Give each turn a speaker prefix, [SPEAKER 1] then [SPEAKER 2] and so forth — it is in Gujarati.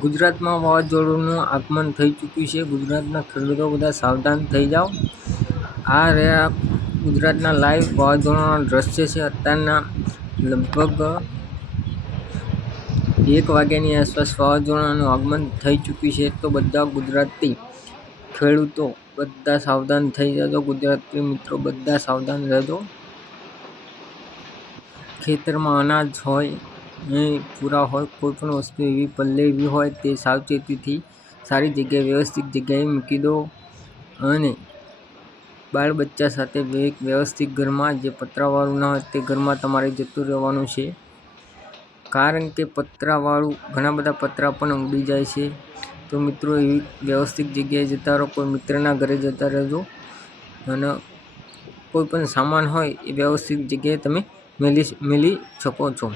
[SPEAKER 1] ગુજરાતમાં વાવાઝોડુંનું આગમન થઈ ચૂક્યું છે. ગુજરાતના ખેડૂતો બધા સાવધાન થઈ જાઓ. આ રહ્યા ગુજરાતના લાઈવ વાવાઝોડાના દ્રશ્ય છે. અત્યારના લગભગ એક વાગ્યાની આસપાસ વાવાઝોડાનું આગમન થઈ ચૂક્યું છે. તો બધા ગુજરાતી ખેડૂતો બધા સાવધાન થઈ જજો. ગુજરાતી મિત્રો બધા સાવધાન રહેજો. ખેતરમાં અનાજ હોય એ પૂરા હોય, કોઈ પણ વસ્તુ એવી પલળેલી હોય તે સાવચેતીથી સારી જગ્યાએ, વ્યવસ્થિત જગ્યાએ મૂકી દો અને બાળ બચ્ચા સાથે એક વ્યવસ્થિત ઘરમાં જે પતરાવાળું ના હોય તે ઘરમાં તમારે જતું રહેવાનું છે. કારણ કે પતરાવાળું, ઘણા બધા પતરા પણ ઉડી જાય છે. તો મિત્રો, એવી વ્યવસ્થિત જગ્યાએ જતા રહો, કોઈ મિત્રના ઘરે જતા રહેજો. અને કોઈ પણ સામાન હોય એ વ્યવસ્થિત જગ્યાએ તમે મેલી મેલી શકો છો.